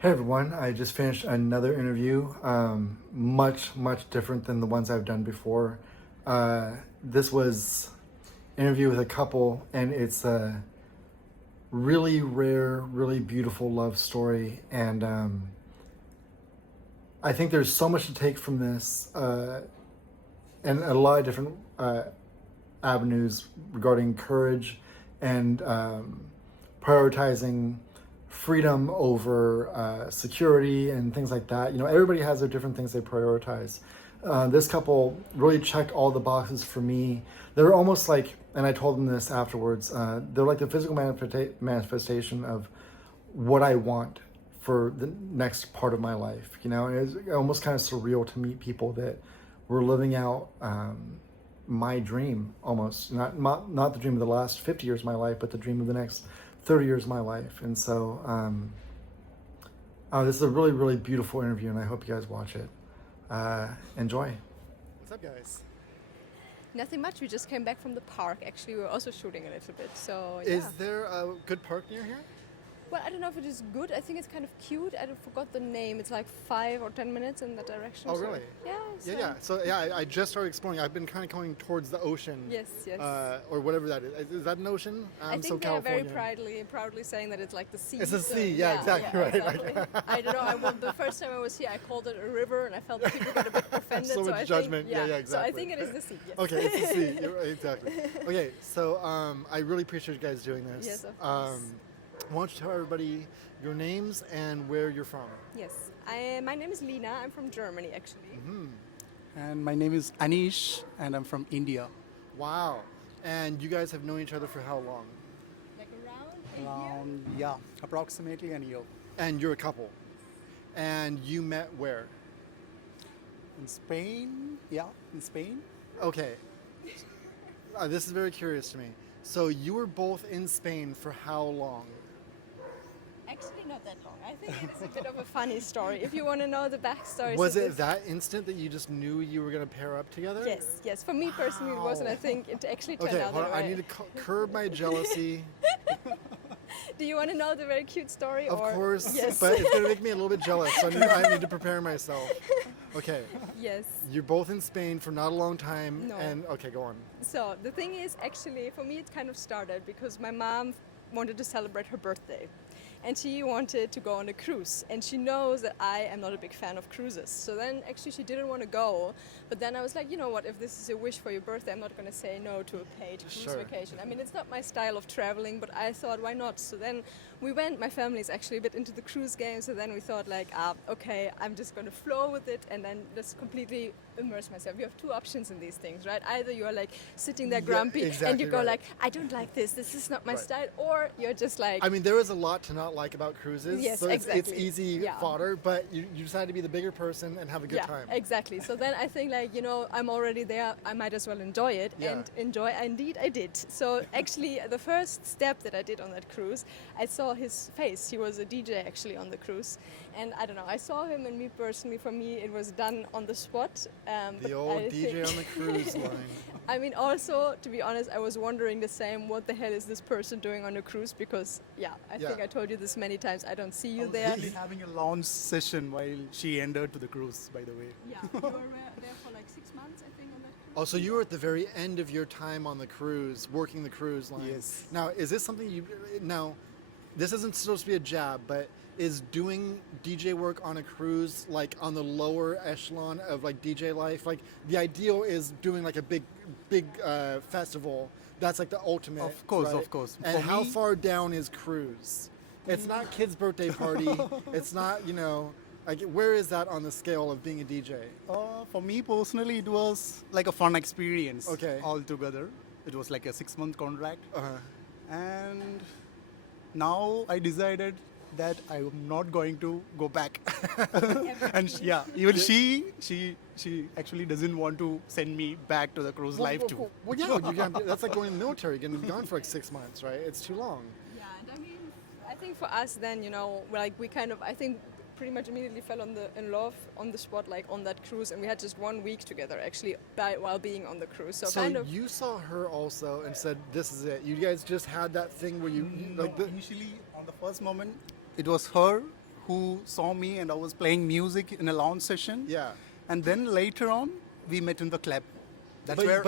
Hey everyone, I just finished another interview, much different than the ones I've done before. This was an interview with a couple, and it's a really rare, really beautiful love story. And I think there's so much to take from this, and a lot of different avenues regarding courage and prioritizing freedom over security and things like that. You know, everybody has their different things they prioritize. This couple really checked all the boxes for me. They're almost like, and I told them this afterwards, they're like the physical manifestation of what I want for the next part of my life. You know, it was almost kind of surreal to meet people that were living out my dream, almost not the dream of the last 50 years of my life, but the dream of the next 30 years of my life. And so this is a really beautiful interview, and I hope you guys watch it. Enjoy. What's up, guys? Nothing much. We just came back from the park. Actually, we were also shooting a little bit. So yeah. Is there a good park near here? Well, I don't know if it is good. I think it's kind of cute. I forgot the name. It's like 5 or 10 minutes in that direction. Oh, so really? Yeah. Yeah. So yeah, I just started exploring. I've been kind of going towards the ocean. Yes. Or whatever that is. Is that an ocean? I think so they are very California. proudly saying that it's like the sea. It's a so sea. Yeah, exactly right. Exactly. I don't know. The first time I was here, I called it a river, and I felt that people got a bit offended. So much judgment. Think, Yeah, exactly. So I think it is the sea. Yes. Okay, it's the sea. You're right, exactly. Okay, so I really appreciate you guys doing this. Yes, of course. Why don't you tell everybody your names and where you're from? Yes. My name is Lina. I'm from Germany, actually. Mm-hmm. And my name is Anish, and I'm from India. Wow. And you guys have known each other for how long? Like around a year? Approximately a year. And you're a couple. And you met where? In Spain, in Spain. Okay. This is very curious to me. So you were both in Spain for how long? Actually, not that long. I think it is a bit of a funny story. If you want to know the backstory. Was it that instant that you just knew you were going to pair up together? Yes. For me personally, it was, and I think it actually turned Okay, out hold that on. I way. need to curb my jealousy. Do you want to know the very cute story? Of course, Yes. but it's going to make me a little bit jealous, so I need to prepare myself. Okay. Yes. You're both in Spain for not a long time. No. And okay, go on. So the thing is, actually, for me, it kind of started because my mom wanted to celebrate her birthday. And she wanted to go on a cruise. And she knows that I am not a big fan of cruises. So then actually she didn't want to go. But then I was like, you know what, if this is a wish for your birthday, I'm not going to say no to a paid cruise Sure. vacation. I mean, it's not my style of traveling, but I thought, why not? So then we went, my family is actually a bit into the cruise game. So then we thought like, okay, I'm just going to flow with it and then just completely immerse myself. You have two options in these things, right? Either you are like sitting there grumpy and you go right. like, I don't like this is not my Right. style. Or you're just like, I mean, there is a lot to not like about cruises. Yes, so it's exactly. easy Yeah. fodder, but you decide to be the bigger person and have a good time. Exactly. So then I think like, you know, I'm already there, I might as well enjoy it. Yeah. And enjoy, indeed I did. So actually the first step that I did on that cruise, I saw his face. He was a DJ actually on the cruise. And I don't know, I saw him, and me personally, for me, it was done on the spot. The old DJ on the cruise line. I mean, also, to be honest, I was wondering the same, what the hell is this person doing on a cruise? Because, I think I told you this many times, I don't see you there. Really having a lounge session while she entered to the cruise, by the way. Yeah, you were there for like 6 months, I think, on that cruise. Oh, so you were at the very end of your time on the cruise, working the cruise line. Yes. Now, is this something this isn't supposed to be a jab, but is doing DJ work on a cruise like on the lower echelon of like DJ life? Like the ideal is doing like a big festival. That's like the ultimate. Of course, right? of course. And For how me- far down is cruise? It's not kid's birthday party. It's not, like where is that on the scale of being a DJ? For me personally, it was like a fun experience. Okay. Altogether, it was like a 6-month contract, Uh-huh. and now I decided that I am not going to go back. And even she actually doesn't want to send me back to the cruise life too. Well, yeah, that's like going in the military, getting gone for like 6 months, right? It's too long. Yeah, and I mean, I think for us then, like we kind of, I think pretty much immediately fell in love on the spot, like on that cruise, and we had just 1 week together actually while being on the cruise. So kind of. You saw her also and said, "This is it." You guys just had that thing where you like the. Initially, on the first moment, it was her who saw me and I was playing music in a lounge session. Yeah. And then later on, we met in the club. That's but where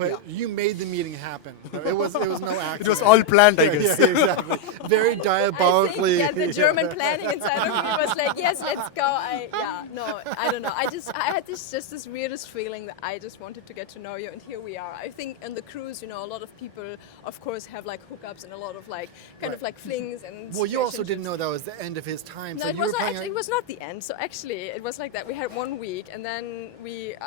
but you made the meeting happen. It was no accident. It was all planned, I guess. Yeah, exactly. Very I think, diabolically. yeah, the German planning inside of me was like, yes, let's go. I don't know. I had this weirdest feeling that I just wanted to get to know you, and here we are. I think on the cruise, a lot of people, of course, have like hookups and a lot of like kind of like flings and. Well, you also didn't know that was the end of his time. No, so it you was were not, playing it was not the end. So actually, it was like that. We had 1 week, and then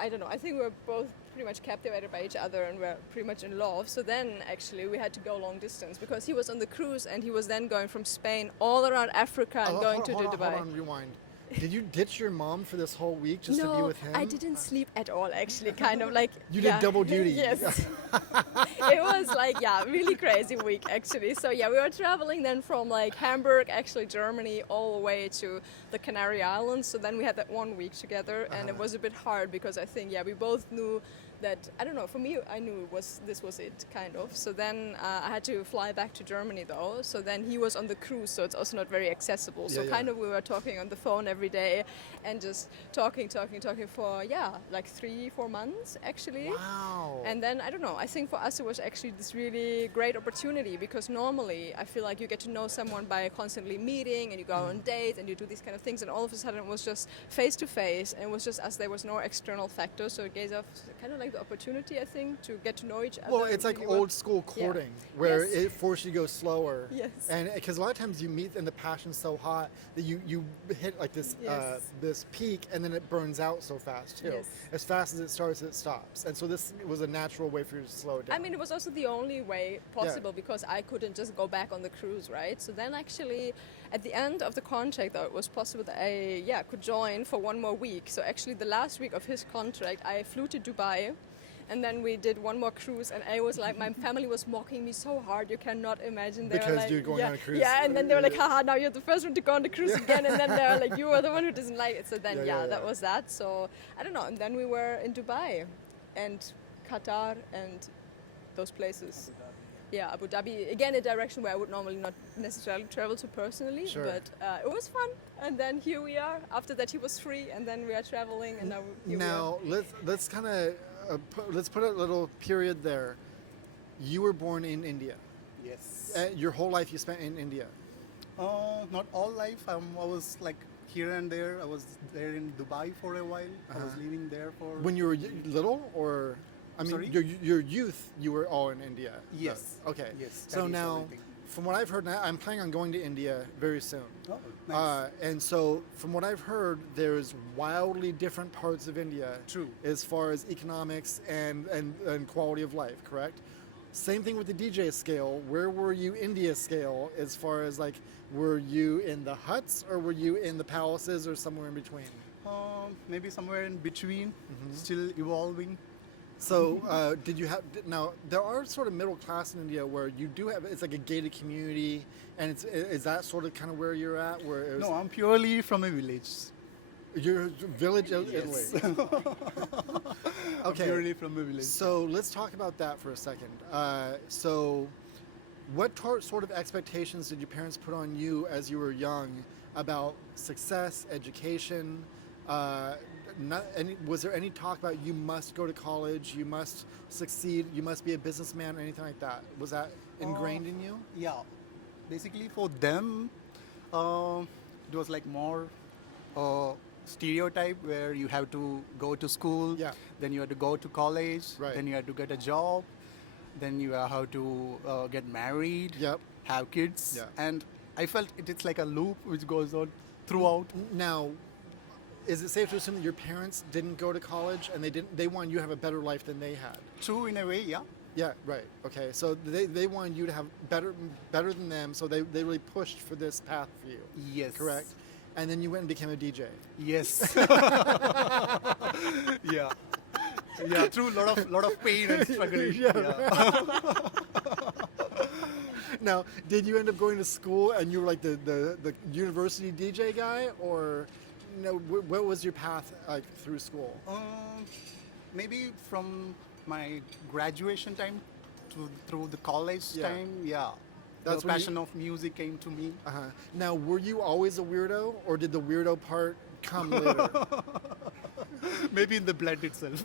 I don't know. I think we were both pretty much captivated by each other and we're pretty much in love. So then actually we had to go long distance because he was on the cruise and he was then going from Spain all around Africa and going to Dubai. Hold on, rewind. Did you ditch your mom for this whole week just to be with him? No, I didn't sleep at all actually, kind of like... You did double duty. Yes. It was like, really crazy week actually. So we were traveling then from like Hamburg, actually Germany, all the way to the Canary Islands. So then we had that 1 week together and it was a bit hard because I think, we both knew that, I don't know, for me, I knew this was it, kind of. So then I had to fly back to Germany, though. So then he was on the cruise, so it's also not very accessible. So kind of we were talking on the phone every day and just talking for, like 3-4 months, actually. Wow. And then, I don't know, I think for us it was actually this really great opportunity because normally I feel like you get to know someone by constantly meeting and you go on dates and you do these kind of things, and all of a sudden it was just face to face and it was just us. There was no external factor, so it gave us kind of like the opportunity, I think, to get to know each other. Well, it's like old school courting where it forced you to go slower. Yes. And because a lot of times you meet and the passion's so hot that you hit like this this peak and then it burns out so fast too. Yes. As fast as it starts, it stops. And so this was a natural way for you to slow it down. I mean, it was also the only way possible because I couldn't just go back on the cruise, right? So then actually, at the end of the contract, though, it was possible that I could join for 1 more week. So actually, the last week of his contract, I flew to Dubai. And then we did 1 more cruise, and I was like, my family was mocking me so hard, you cannot imagine. They were because like, you're going on a cruise. Yeah, and then they were like, haha, now you're the first one to go on the cruise again. And then they were like, you were the one who doesn't like it. So then, that was that. So, I don't know. And then we were in Dubai and Qatar and those places. Yeah, Abu Dhabi, again, a direction where I would normally not necessarily travel to personally, but it was fun. And then here we are. After that, he was free, and then we are traveling, and now here we are. let's kind of let's put a little period there. You were born in India. Yes. Your whole life you spent in India. Not all life. I was like here and there. I was there in Dubai for a while. I was living there for... When you were little, or... I mean, Sorry? your youth, you were all in India. Yes. Okay. Yes. So that is now, everything. from what I've heard, I'm planning on going to India very soon. Oh, nice. And so, from what I've heard, there's wildly different parts of India. True. As far as economics and quality of life, correct? Same thing with the DJ scale. Where were you India scale as far as like, were you in the huts or were you in the palaces or somewhere in between? Maybe somewhere in between, still evolving. So did you have, now there are sort of middle class in India where you do have, it's like a gated community, and is that sort of kind of where you're at? Where it was, No, I'm purely from a village. Your village of Italy. I'm purely from a village. So let's talk about that for a second. So what sort of expectations did your parents put on you as you were young about success, education? Was there any talk about you must go to college, you must succeed, you must be a businessman or anything like that? Was that ingrained in you? Yeah. Basically for them, it was like more stereotype where you have to go to school, then you have to go to college, then you have to get a job, then you have to get married, have kids. And I felt it's like a loop which goes on throughout. Now, is it safe to assume that your parents didn't go to college and they wanted you to have a better life than they had? True in a way, yeah. Yeah, right. Okay, so they wanted you to have better than them, so they really pushed for this path for you. Yes. Correct? And then you went and became a DJ. Yes. Yeah. Yeah, through lot of pain and struggling. Now, did you end up going to school and you were like the university DJ guy, or no? What was your path like through school? Maybe from my graduation time through the college time, That's the when you- passion of music came to me. Uh-huh. Now, were you always a weirdo, or did the weirdo part come later? Maybe in the blood itself.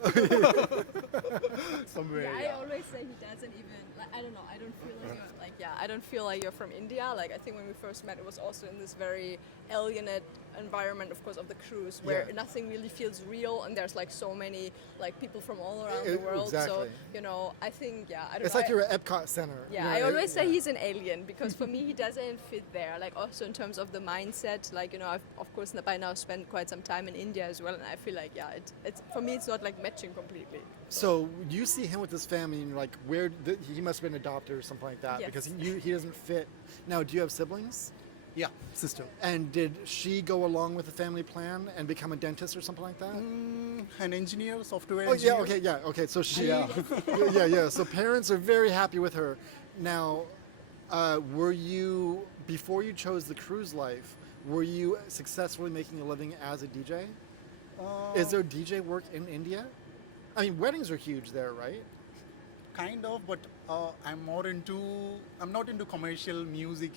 Somewhere. Yeah, I Yeah. always say he doesn't even. Like, I don't know. I don't feel like you're like. Yeah, I don't feel like you're from India. Like I think when we first met, it was also in this very alienate environment, of course, of the cruise, where Yeah. nothing really feels real, and there's like so many like people from all around the world. Exactly. So I think I don't It's know. like you're at Epcot Center. Yeah, You I know, always say yeah. he's an alien because for me he doesn't fit there. Like also in terms of the mindset, like I've of course by now spent quite some time in India as well, and I feel like it's for me it's not like matching completely. So you see him with his family, and you're like, he must have been adopted or something like that Yes. because he doesn't fit. Now, do you have siblings? Yeah, sister. And did she go along with the family plan and become a dentist or something like that? An engineer, software Oh engineer. okay. So she, Yeah. yeah. So parents are very happy with her. Now, were you before you chose the cruise life? Were you successfully making a living as a DJ? Is there DJ work in India? I mean, weddings are huge there, right? Kind of, but I'm not into commercial music.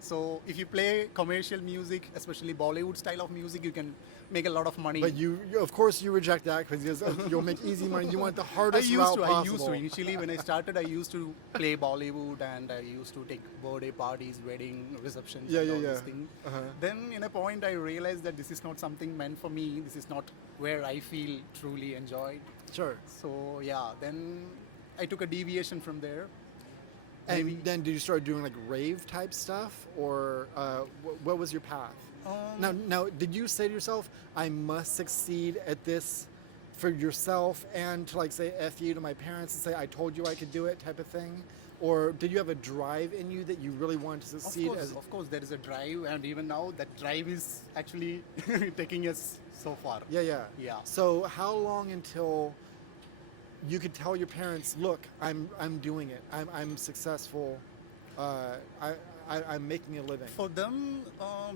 So if you play commercial music, especially Bollywood style of music, you can make a lot of money. But you of course, you reject that because you'll make easy money. You want the hardest route I possible. used to. Initially, when I started, I used to play Bollywood and I used to take birthday parties, wedding receptions, Yeah, and yeah, all yeah. these things. Uh-huh. Then, in a point, I realized that this is not something meant for me. This is not where I feel truly enjoyed. Sure. So, yeah, then I took a deviation from there. And Maybe- then did you start doing like rave type stuff, or what was your path? Now, did you say to yourself, "I must succeed at this for yourself," and to like say "f you" to my parents and say, "I told you I could do it" type of thing, or did you have a drive in you that you really wanted to succeed? Of course, there is a drive, and even now, that drive is actually taking us so far. Yeah. Yeah. So how long until you could tell your parents, "Look, I'm doing it. I'm successful. I'm making a living." For them,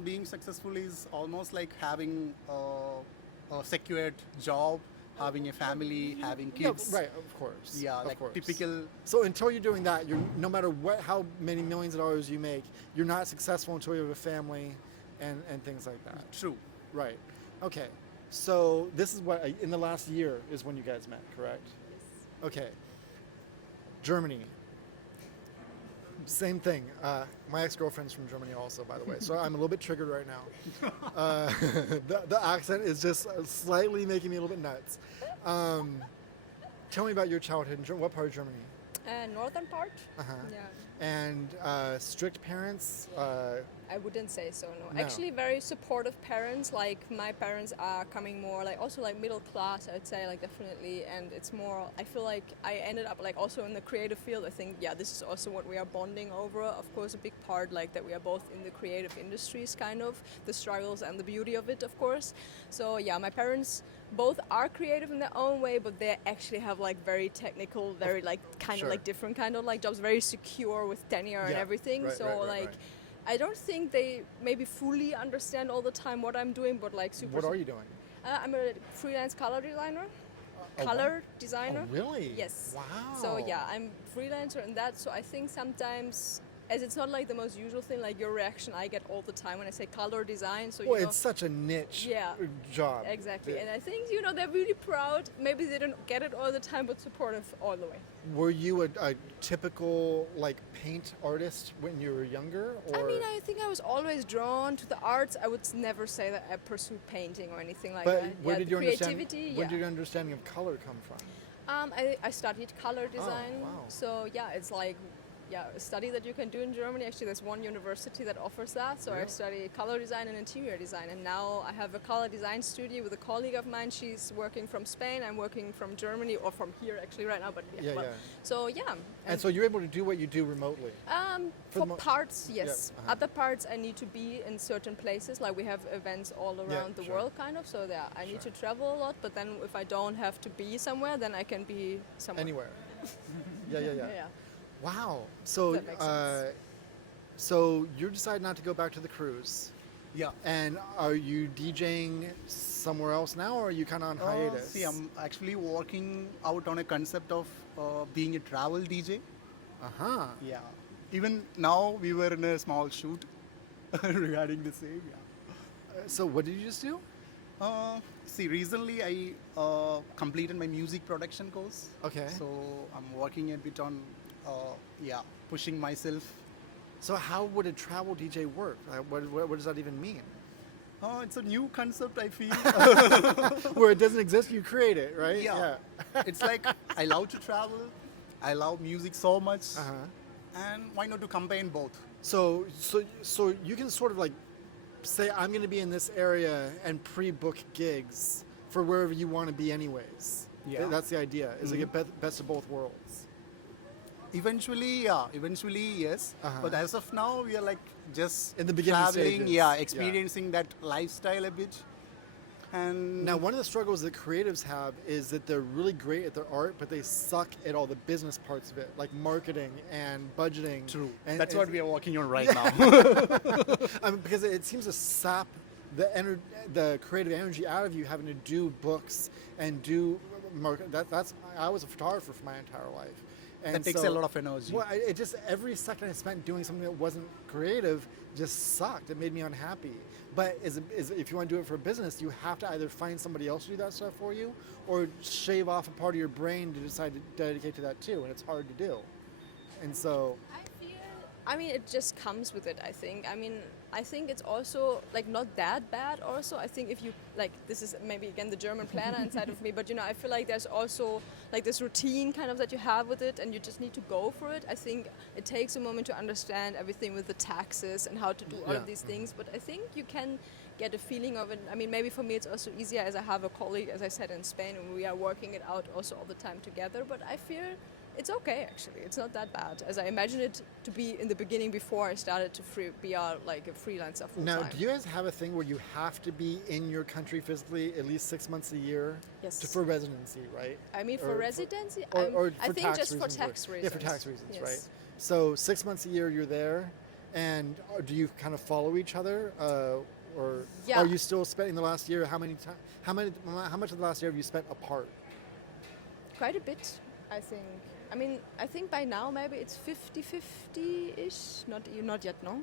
being successful is almost like having a secured job, having a family, having kids. Yeah, right. Of course. Yeah, of like course. typical. So until you're doing that, you're no matter how many millions of dollars you make, you're not successful until you have a family, and things like that. True. Right. Okay. So this is what in the last year is when you guys met, correct? Okay. Germany. Same thing. My ex-girlfriend's from Germany also, by the way, so I'm a little bit triggered right now. The accent is just slightly making me a little bit nuts. Tell me about your childhood in Germany. What part of Germany? Northern part. Uh-huh. Yeah. And strict parents? I wouldn't say so, no. No. Actually, very supportive parents. Like, my parents are coming more, like, also, like, middle class, I'd say, like, definitely. And it's more, I feel like I ended up, like, also in the creative field. I think, this is also what we are bonding over. Of course, a big part, like, that we are both in the creative industries, kind of. The struggles and the beauty of it, of course. So, my parents both are creative in their own way, but they actually have, like, very technical, very, like, kind Sure. of, like, different kind of, like, jobs. Very secure with tenure and Yeah. everything. Right, So, right, right, like... right. I don't think they maybe fully understand all the time what I'm doing, but like super. What are you doing? I'm a freelance color designer. A what? Color designer. Oh, really? Yes. Wow. So I'm freelancer in that. So I think sometimes, as it's not like the most usual thing, like your reaction I get all the time when I say color design. So Well, it's such a niche Yeah. job. Exactly, Yeah. and I think they're really proud. Maybe they don't get it all the time, but supportive all the way. Were you a typical like paint artist when you were younger? Or? I mean, I think I was always drawn to the arts. I would never say that I pursued painting or anything like But that. where Yeah, did the your creativity? where did your understanding of color come from? I studied color design. wow. So it's like a study that you can do in Germany. Actually, there's one university that offers that. So I Really? studied color design and interior design. And now I have a color design studio with a colleague of mine. She's working from Spain. I'm working from Germany, or from here actually right now. But Yeah. So And so you're able to do what you do remotely. for the for mo- parts, yes. Yeah, uh-huh. Other parts, I need to be in certain places. Like we have events all around the sure. world, kind of. So I need to travel a lot. But then if I don't have to be somewhere, then I can be somewhere. Anywhere. yeah. Yeah. Wow. So That makes sense. so you decide not to go back to the cruise. Yeah. And are you DJing somewhere else now, or are you kind of on hiatus? See, I'm actually working out on a concept of being a travel DJ. Uh-huh. Yeah. Even now, we were in a small shoot regarding the same. Yeah. So what did you just do? See, recently I completed my music production course. Okay. So I'm working a bit on, pushing myself. So how would a travel DJ work? What does that even mean? It's a new concept, I feel. Where it doesn't exist, you create it, right? Yeah. It's like I love to travel. I love music so much. And why not to combine both? So you can sort of like say, I'm going to be in this area and pre-book gigs for wherever you want to be anyways. Yeah. That's the idea, is like a best of both worlds. Eventually, yes. But as of now, we are like just In the beginning traveling, stages. experiencing that lifestyle a bit. And Now, one of the struggles that creatives have is that they're really great at their art, but they suck at all the business parts of it, like marketing and budgeting. true. And That's what we are working on right now. because it seems to sap the creative energy out of you having to do books and do market. I was a photographer for my entire life. And That takes a lot of energy. Well, it just every second I spent doing something that wasn't creative just sucked. It made me unhappy. But if you want to do it for a business, you have to either find somebody else to do that stuff for you, or shave off a part of your brain to decide to dedicate to that too. And it's hard to do. And so, I mean, it just comes with it, I think. I mean, I think it's also, like, not that bad also. I think if you, like, this is maybe, again, the German planner inside of me, but, you know, I feel like there's also, like, this routine kind of that you have with it, and you just need to go for it. I think it takes a moment to understand everything with the taxes and how to do all of these things, but I think you can get a feeling of it. I mean, maybe for me it's also easier as I have a colleague, as I said, in Spain, and we are working it out also all the time together, but I feel it's okay, actually. It's not that bad, as I imagined it to be in the beginning before I started to be like a freelancer full now, time. do you guys have a thing where you have to be in your country physically at least 6 months a year? Yes. For residency, right? I mean, for Or residency, or I for think tax just for reasons, tax reasons. Yeah, for tax reasons, Yes. right? So 6 months a year you're there, and do you kind of follow each other, or Yeah. are you still spending the last year? How much of the last year have you spent apart? Quite a bit, I think. I mean, I think by now maybe it's 50-50-ish. Not yet, no?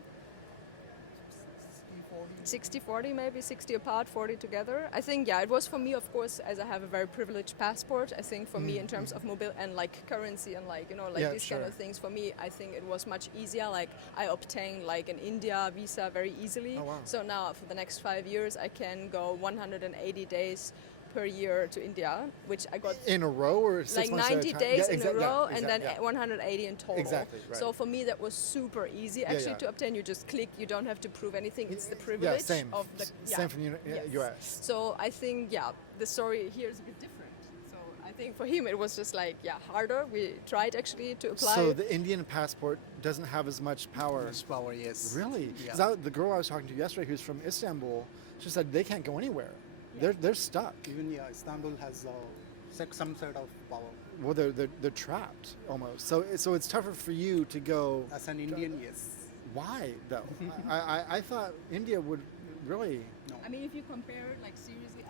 60-40 maybe, 60 apart, 40 together. I think, yeah, it was for me, of course, as I have a very privileged passport. I think for me in terms of mobile and like currency and like, you know, like Yeah, these sure. kind of things, for me, I think it was much easier. Like I obtained like an India visa very easily. Oh, wow. So now for the next 5 years, I can go 180 days per year to India, which I got In a row or 6 like months at a 90 time? days Yeah, in a row, and then yeah. 180 in total. Exactly, right. So for me, that was super easy actually yeah. to obtain. You just click. You don't have to prove anything. It's the privilege same. of the Same from Yes. US. So I think the story here is a bit different. So I think for him it was just like harder. We tried actually to apply. So the Indian passport doesn't have as much power. Much power, yes. Really? Yeah. 'Cause the girl I was talking to yesterday, who's from Istanbul, she said they can't go anywhere. They're stuck. Even Istanbul has some sort of power. Well, they're trapped almost. So it's tougher for you to go. As an Indian, yes. Why though? I thought India would really. No. I mean, if you compare it, like seriously,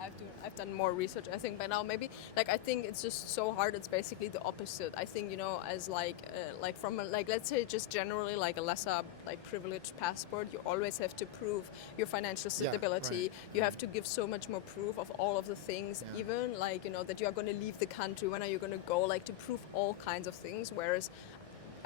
I've done more research. I think by now maybe I think it's just so hard. It's basically the opposite. I think as like from let's say just generally like a lesser like privileged passport, you always have to prove your financial stability. right. You have to give so much more proof of all of the things, even that you are going to leave the country. When are you going to go? Like to prove all kinds of things. Whereas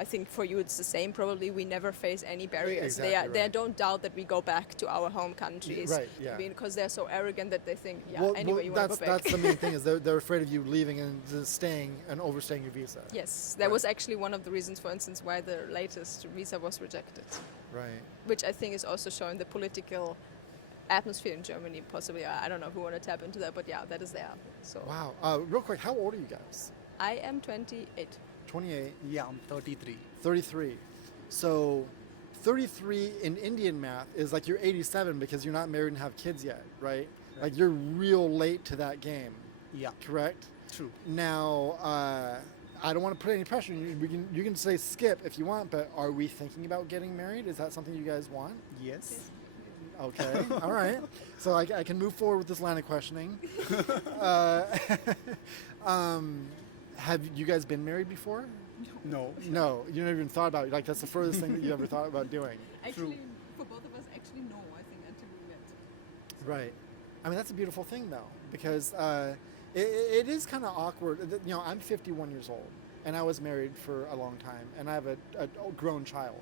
I think for you it's the same. Probably we never face any barriers. Exactly They right. don't doubt that we go back to our home countries. Right, yeah. Because they're so arrogant that they think, Well, you want to go back. that's the main thing is they're afraid of you leaving and just staying and overstaying your visa. Yes, that was actually one of the reasons, for instance, why the latest visa was rejected. Right. Which I think is also showing the political atmosphere in Germany. Possibly, I don't know if we want to tap into that, but yeah, that is there. So Wow. Real quick, how old are you guys? I am 28. 28. Yeah, I'm 33. 33. So 33 in Indian math is like you're 87 because you're not married and have kids yet, right? Like you're real late to that game, Yeah, correct? true. Now, I don't want to put any pressure on you. You can say skip if you want, but are we thinking about getting married? Is that something you guys want? Yes. Okay, all right. So I can move forward with this line of questioning. Uh, have you guys been married before? No. No, you never even thought about it. Like that's the furthest thing that you ever thought about doing. Actually, for both of us, actually no, I think, until we met. Right. I mean, that's a beautiful thing, though, because it is kind of awkward. You know, I'm 51 years old, and I was married for a long time, and I have a grown child,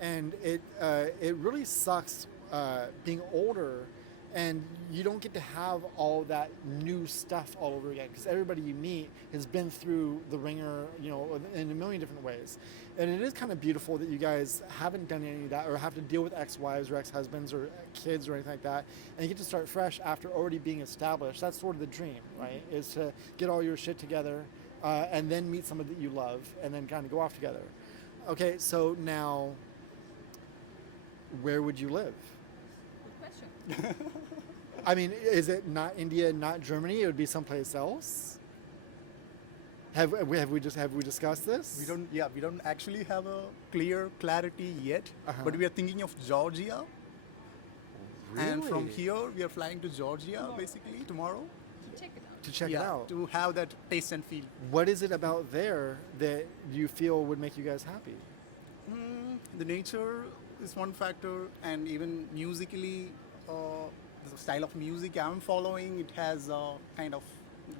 and it really sucks being older, and you don't get to have all that new stuff all over again, because everybody you meet has been through the ringer, you know, in a million different ways. And it is kind of beautiful that you guys haven't done any of that or have to deal with ex-wives or ex-husbands or kids or anything like that, and you get to start fresh after already being established. That's sort of the dream, right? Is to get all your shit together and then meet somebody that you love and then kind of go off together. Okay, so now, where would you live? Good question. I mean, is it not India, not Germany? It would be someplace else. Have we discussed this? We don't actually have a clear clarity yet, but we are thinking of Georgia. And from Really? here, we are flying to Georgia basically tomorrow. Check it out. To check it out. To have that taste and feel. What is it about there that you feel would make you guys happy? The nature is one factor, and even musically, the style of music I'm following, it has a kind of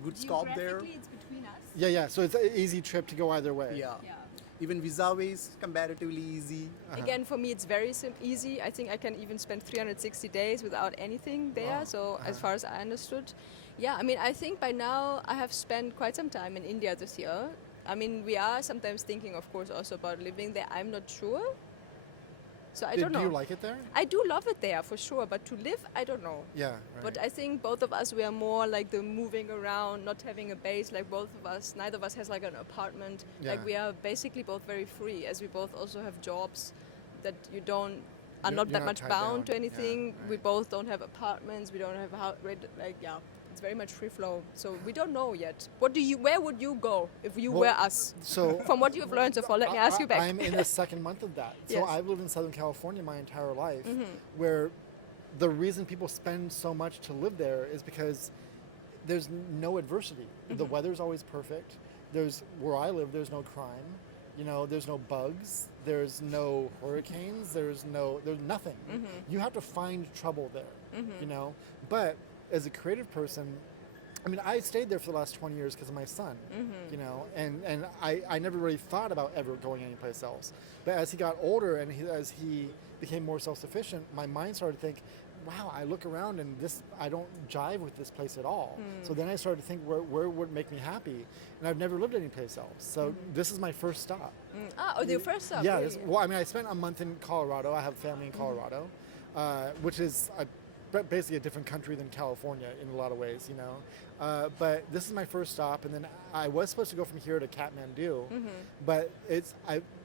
good scope there. Geographically, it's between us. Yeah. So it's an easy trip to go either way. Yeah. Yeah. Even visa-wise, comparatively easy. Again, for me, it's very easy. I think I can even spend 360 days without anything there. Wow. So as far as I understood, yeah. I mean, I think by now I have spent quite some time in India this year. I mean, we are sometimes thinking, of course, also about living there. I'm not sure. So I don't know. Do you like it there? I do love it there for sure, but to live, I don't know. Yeah. Right. But I think both of us, we are more like the moving around, not having a base. Like both of us, neither of us has like an apartment. Yeah. Like we are basically both very free, as we both also have jobs that you don't are You're- not you're that not much tied bound to down. Yeah, anything. We right. both don't have apartments. We don't have a house. Like yeah, it's very much free flow. So we don't know yet. Where would you go if you Well, were us? So From what you've learned so far, let me ask you back. I'm in the second month of that. So Yes. I've lived in Southern California my entire life, where the reason people spend so much to live there is because there's no adversity. The weather's always perfect. Where I live, there's no crime. You know, there's no bugs. There's no hurricanes. There's nothing. You have to find trouble there. You know, but as a creative person, I mean, I stayed there for the last 20 years because of my son, you know, and I never really thought about ever going anyplace else. But as he got older and as he became more self-sufficient, my mind started to think, wow, I look around and I don't jive with this place at all. So then I started to think, where would make me happy? And I've never lived anyplace else. So this is my first stop. The first stop. Yeah, really? well, I mean, I spent a month in Colorado. I have family in Colorado, which is basically a different country than California in a lot of ways, you know. But this is my first stop, and then I was supposed to go from here to Kathmandu, but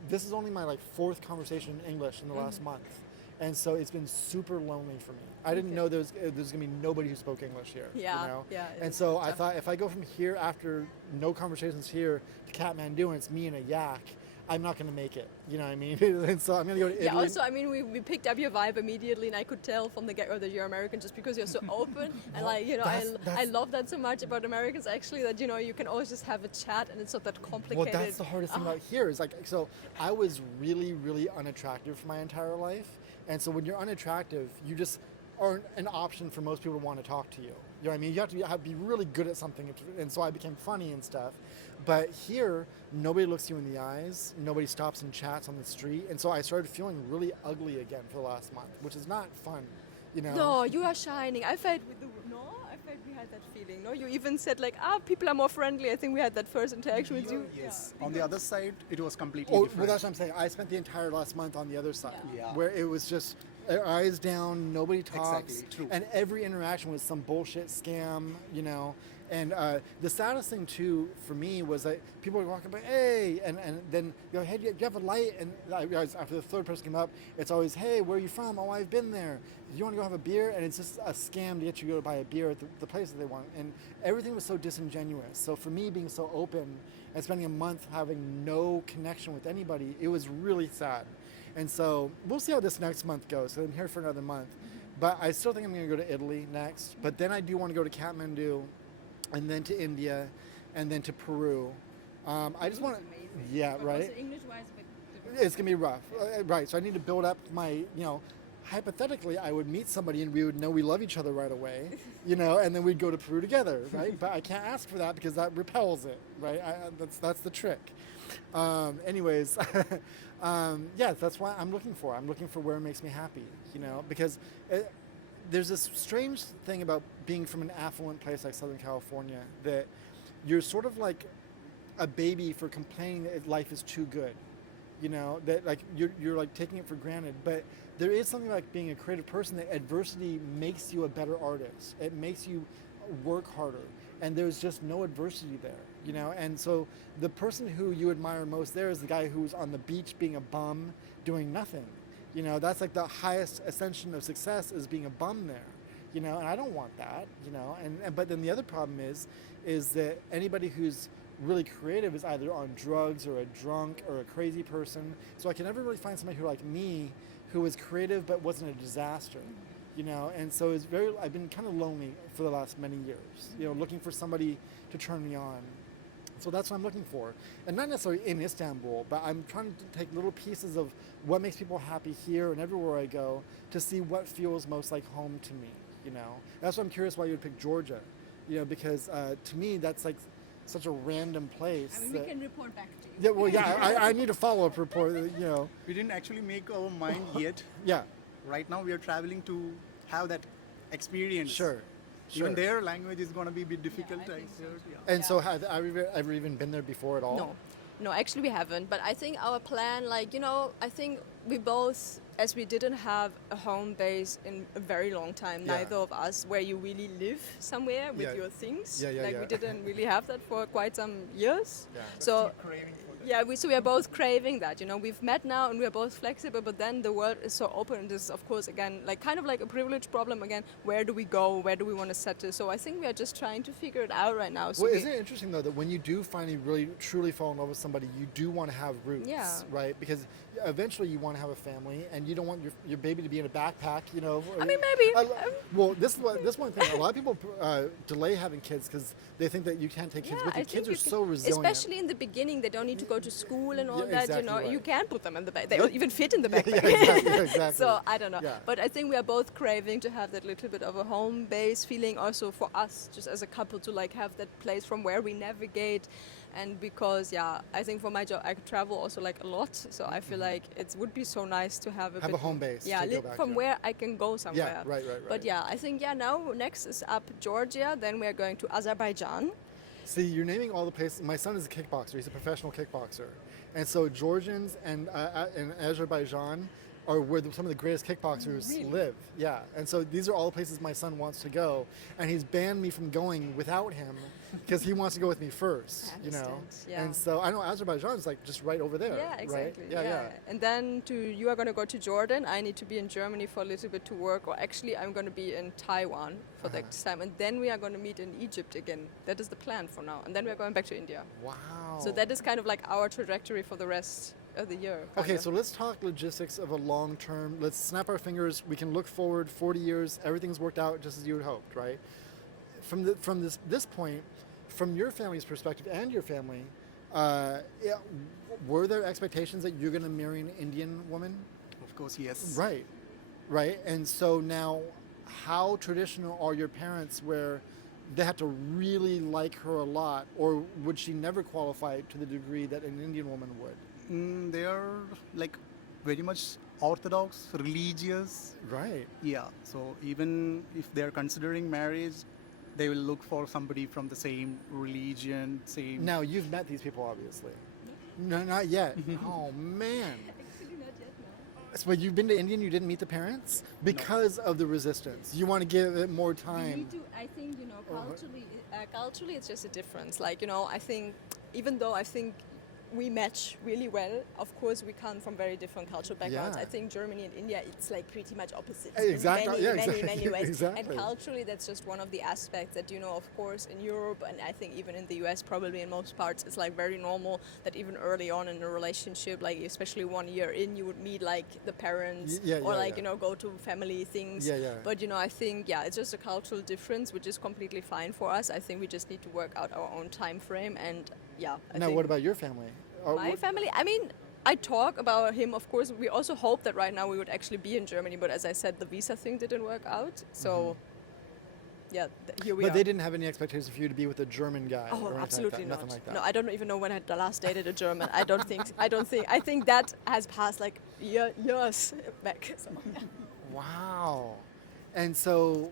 this is only my like fourth conversation in English in the last month, and so it's been super lonely for me. I didn't know there's gonna be nobody who spoke English here. Yeah, you know? yeah, And it's so I tough. thought if I go from here after no conversations here to Kathmandu and it's me and a yak, I'm not going to make it. You know what I mean? And so I'm going to go to Italy. Yeah, also, I mean, we picked up your vibe immediately, and I could tell from the get-go that you're American just because you're so open. And, like, you know, I love that so much about Americans, actually, that, you know, you can always just have a chat, and it's not that complicated. Well, that's the hardest thing about here is, like, so I was really, really unattractive for my entire life. And so when you're unattractive, you just aren't an option for most people to want to talk to you. You know what I mean? You have to be really good at something. And so I became funny and stuff. But here, nobody looks you in the eyes. Nobody stops and chats on the street. And so I started feeling really ugly again for the last month, which is not fun, you know? No, you are shining. I felt we had that feeling. No, you even said like, people are more friendly. I think we had that first interaction with you. Yes. On the other side, it was completely Oh, different. well, that's what I'm saying. I spent the entire last month on the other side, Yeah. where it was just eyes down, nobody talks, Exactly, true. and every interaction was some bullshit scam, you know. And the saddest thing too for me was that people were walking by, hey, and then you go, hey, do you have a light? And after the third person came up, it's always, hey, where are you from? Oh, I've been there. Do you want to go have a beer? And it's just a scam to get you to go buy a beer at the place that they want. And everything was so disingenuous. So for me being so open and spending a month having no connection with anybody, it was really sad. And so we'll see how this next month goes. So I'm here for another month. But I still think I'm going to go to Italy next. But then I do want to go to Kathmandu, and then to India, and then to Peru. I just want to, Amazing. yeah, But right. also English-wise, but difficult. It's gonna be rough, right? So I need to build up my, hypothetically, I would meet somebody and we would know we love each other right away, and then we'd go to Peru together, right? But I can't ask for that because that repels it, right? That's the trick. Anyways, yeah, that's what I'm looking for. I'm looking for where it makes me happy, because there's this strange thing about being from an affluent place like Southern California that you're sort of like a baby for complaining that life is too good, that like you're like taking it for granted. But there is something like being a creative person that adversity makes you a better artist. It makes you work harder, and there's just no adversity there, And so the person who you admire most there is the guy who's on the beach being a bum, doing nothing. That's like the highest ascension of success, is being a bum there, and I don't want that, but then the other problem is that anybody who's really creative is either on drugs or a drunk or a crazy person. So I can never really find somebody who like me, who was creative but wasn't a disaster, and so I've been kind of lonely for the last many years, looking for somebody to turn me on. So that's what I'm looking for. And not necessarily in Istanbul, but I'm trying to take little pieces of what makes people happy here and everywhere I go to see what feels most like home to me, That's why I'm curious why you would pick Georgia, because to me that's like such a random place. I mean, we can report back to you. Yeah, well, yeah, I need a follow-up report, We didn't actually make our mind yet. Yeah, Right now we are traveling to have that experience. sure. Even their language is going to be a bit difficult. I think so heard, too. yeah. And so have I ever even been there before at all? No, actually we haven't. But I think our plan, I think we both, as we didn't have a home base in a very long time, Yeah. neither of us, where you really live somewhere with Yeah. your things. Yeah. We didn't really have that for quite some years. Yeah. So we are both craving that. We've met now and we are both flexible, but then the world is so open. And this is, of course, again, kind of like a privilege problem again. Where do we go? Where do we want to settle? So I think we are just trying to figure it out right now. So Well, isn't it interesting though that when you do finally really truly fall in love with somebody, you do want to have roots, Yeah. right? Because eventually you want to have a family, and you don't want your baby to be in a backpack, I mean, maybe. Well, this one thing. A lot of people delay having kids because they think that you can't take kids with you. I Kids think are you so can, resilient. especially in the beginning. They don't need to go to school and all Yeah, that. exactly right. You can put them in the bag. They even fit in the backpack. Exactly. So I don't know. Yeah. But I think we are both craving to have that little bit of a home base feeling, also for us, just as a couple, to have that place from where we navigate. And because I think for my job I travel also a lot, so I feel like it would be so nice to have Have a home base Yeah, to go back from to. where I can go somewhere. Yeah, right. But I think now next is up Georgia. Then we are going to Azerbaijan. See, you're naming all the places. My son is a kickboxer. He's a professional kickboxer, and so Georgians and Azerbaijan are where some of the greatest kickboxers Really? live. Yeah, and so these are all the places my son wants to go, and he's banned me from going without him because he wants to go with me first. I understand, yeah. And so I know Azerbaijan is just right over there. Yeah, exactly. Right? Yeah. And then you are going to go to Jordan. I need to be in Germany for a little bit to work, or actually I'm going to be in Taiwan for the next time. And then we are going to meet in Egypt again. That is the plan for now. And then we are going back to India. Wow. So that is kind of our trajectory for the rest of the year. Okay, kinda. so let's talk logistics of a long term. Let's snap our fingers. We can look forward 40 years. Everything's worked out just as you had hoped, right? From this point, from your family's perspective and your family, were there expectations that you're going to marry an Indian woman? Of course, yes. Right. And so now, how traditional are your parents where they have to really like her a lot, or would she never qualify to the degree that an Indian woman would? They are very much orthodox, religious. Right. Yeah. So even if they are considering marriage, they will look for somebody from the same religion, same. Now, you've met these people, obviously. No, not yet. Oh, man. Actually, not yet, no. So you've been to India and you didn't meet the parents? Because of the resistance. You want to give it more We time. need to, I think, culturally it's just a difference. I think, even though I think we match really well, of course we come from very different cultural backgrounds. Yeah. I think Germany and India, it's pretty much opposite Exactly, in yeah, many exactly, ways. exactly. And culturally, that's just one of the aspects that, of course, in Europe, and I think even in the US, probably in most parts, it's very normal that even early on in a relationship, especially 1 year in, you would meet the parents, go to family things. Yeah. But I think it's just a cultural difference, which is completely fine for us. I think we just need to work out our own time frame, and yeah. I Now, think what about your family? my family? I mean, I talk about him, of course. We also hope that right now we would actually be in Germany, but as I said, the visa thing didn't work out. So, yeah, here we But are. they didn't have any expectations for you to be with a German guy or Oh, anything absolutely like that. not. Nothing like that. No, I don't even know when I last dated a German. I don't think. I think that has passed like years back. So, yeah. Wow. And so,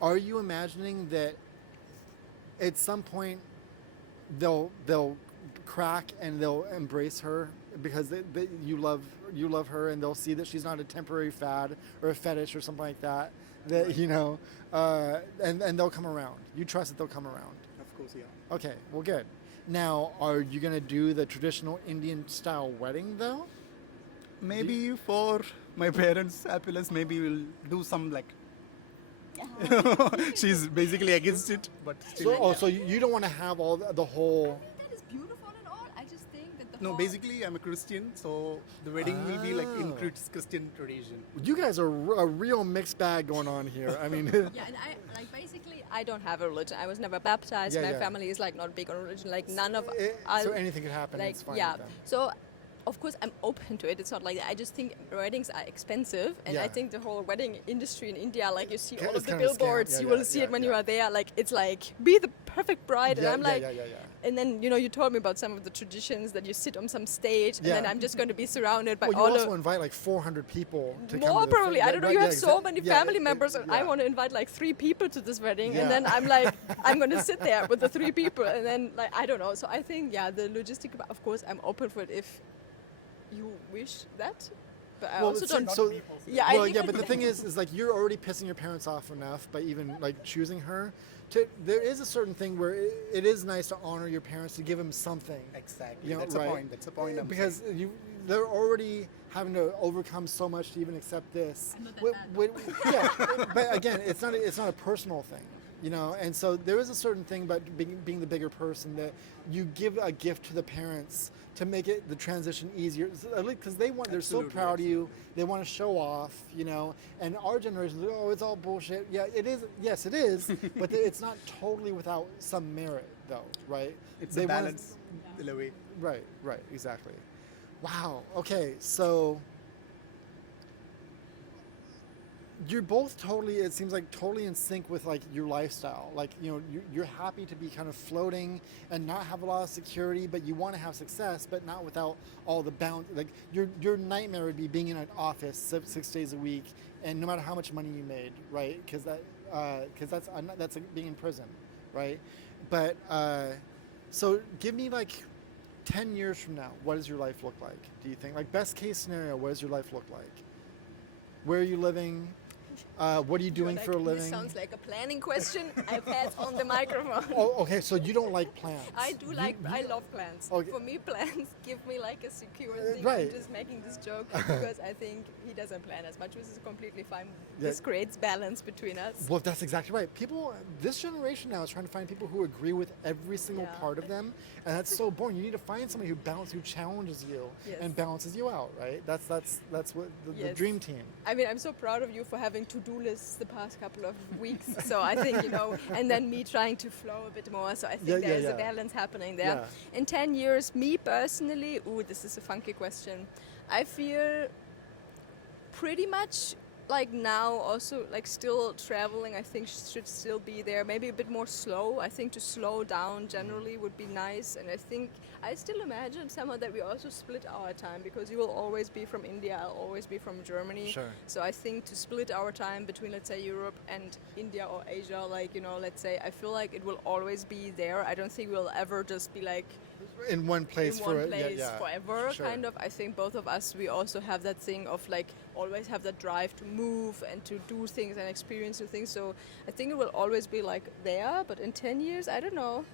are you imagining that at some point they'll crack and they'll embrace her because you love her, and they'll see that she's not a temporary fad or a fetish or something like that. That and they'll come around. You trust that they'll come around. Of course, yeah. Okay, well, good. Now, are you gonna do the traditional Indian style wedding though? Maybe for my parents' happiness, maybe we'll do some like. She's basically against it, but still. So you don't want to have all the whole. That is beautiful and all. I just think that the No, whole- basically I'm a Christian, so the wedding will be like in Oh. Christian tradition. You guys are a real mixed bag going on here. I mean, Yeah, and basically I don't have a religion. I was never baptized. Yeah, My yeah. family is like not big on religion. Like none of so anything could happen. like It's fine yeah. with them. So of course I'm open to it. It's not like that. I just think weddings are expensive, and I Yeah. think the whole wedding industry in India, like you see all It's of the kind of a scam. billboards, Yeah, you yeah, will see yeah, it when yeah. you are there. Like it's like be the perfect bride, Yeah, and I'm like. yeah. And then you told me about some of the traditions that you sit on some stage, and then Yeah. I'm just going to be surrounded by Well, you all also of invite like 400 people to come. more to the probably. thing. I don't know. Right, You yeah, have so exact- many yeah, family members, and I yeah. want to invite like 3 people to this wedding, Yeah. and then I'm like, I'm going to sit there with the 3 people, and then like I don't know. So I think the logistic. Of course, I'm open for it if you wish that, but I Well, also so- don't. so- Yeah, I well, think yeah, but the thing is like you're already pissing your parents off enough by even like choosing her. There is a certain thing where it is nice to honor your parents, to give them something. Exactly. You know, That's right? a point. That's a point. I'm Because they're already having to overcome so much to even accept this. I'm not that bad, Yeah, but again, it's not a personal thing, And so there is a certain thing about being the bigger person that you give a gift to the parents to make it the transition easier, because they're so Absolutely, proud of you. They want to show off, And our generation, it's all bullshit. Yeah, it is. Yes, it is. But it's not totally without some merit, though, right? It's They a wanna- balance in a way. Right, exactly. Wow. Okay, so you're both it seems like totally in sync with like your lifestyle. Like, you're happy to be kind of floating and not have a lot of security, but you want to have success, but not without all the bounce. Like your nightmare would be being in an office 6 days a week, and no matter how much money you made, right? Because that's like being in prison, right? But so give me like 10 years from now, what does your life look like? Do you think, like, best case scenario, what does your life look like? Where are you living? What are you doing for a living? This sounds like a planning question. iPads on the microphone. Oh, okay. So you don't like plans. I do I love plans. Okay. For me, plans give me like a secure thing. right. I'm just making this joke because I think he doesn't plan as much, which is completely fine. Yeah. This creates balance between us. Well, that's exactly right. This generation now is trying to find people who agree with every single Yeah. part of them, and that's so boring. You need to find somebody who challenges you Yes. and balances you out, right? That's what the Yes. dream team. I mean, I'm so proud of you for having to-do lists the past couple of weeks. So I think, and then me trying to flow a bit more. So I think there's a balance happening there. Yeah. In 10 years, me personally, this is a funky question. I feel pretty much like now also like still traveling, I think should still be there. Maybe a bit more slow. I think to slow down generally would be nice. And I think I still imagine somehow that we also split our time, because you will always be from India, I'll always be from Germany. Sure. So I think to split our time between, let's say, Europe and India or Asia, like, let's say, I feel like it will always be there. I don't think we'll ever just be like In one place in for one it. place Yeah. forever, Sure. kind of. I think both of us, we also have that thing of like always have that drive to move and to do things and experience new things. So I think it will always be like there, but in 10 years, I don't know.